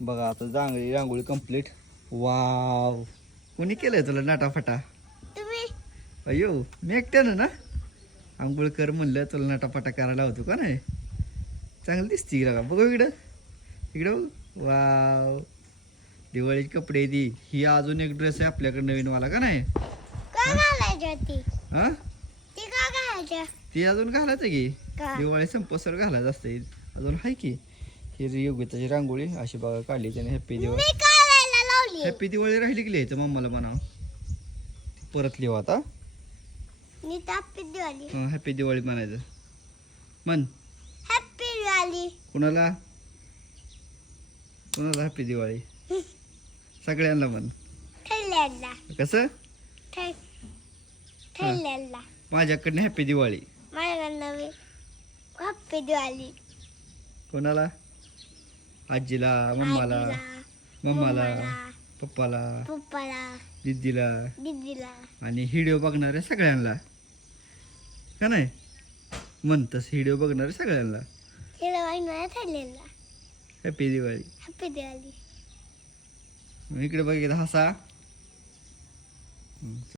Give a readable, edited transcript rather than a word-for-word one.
बघा आता जांगळी रांगोळी complete. Wow, कोणी केलंय तुला नाटाफाटा? तुम्ही अयो मी एकट्यानं ना आंघोळ कर म्हणलं, तुला नाटाफाटा करायला होतो का नाही. चांगलं दिसते का बघू इकडं, इकडं बघ. वाव, दिवाळीचे कपडे ती. ही अजून एक ड्रेस आहे आपल्याकडे नवीन वाला का नाही. का घालायचं ती? हा ती का घालायचं? ती अजून घालायचं की, का? दिवाळी संपसर घालायचं असते अजून. आहे की ही योगिताची रांगोळी अशी बघा काढली त्याने. हॅप्पी दिवाळी. मी काढायला लावली. हॅप्पी दिवाळी राहिली की लिहायचं मम्माला म्हणा, परत लिहू आता. मी हॅप्पी दिवाळी. हॅप्पी दिवाळी म्हणायचं म्हण. हॅप्पी दिवाळी. कुणाला कुणाला हॅप्पी दिवाळी? सगळ्यांना म्हण. ठरलेला. कसं? ठरलेला. माझ्याकडनं हॅप्पी दिवाळी. माझ्याकडनं मी हॅप्पी दिवाळी. कोणाला? आजीला, मम्माला, मम्माला, पप्पाला, पप्पाला, दीदीला दीदीला. आणि व्हिडिओ बघणाऱ्या सगळ्यांना का नाही म्हण. तसं व्हिडिओ बघणाऱ्या सगळ्यांना हिरवाईनं ठरलेला. हॅप्पी दिवाळी. हॅप्पी दिवाळी. इकडे बघितलं हसा.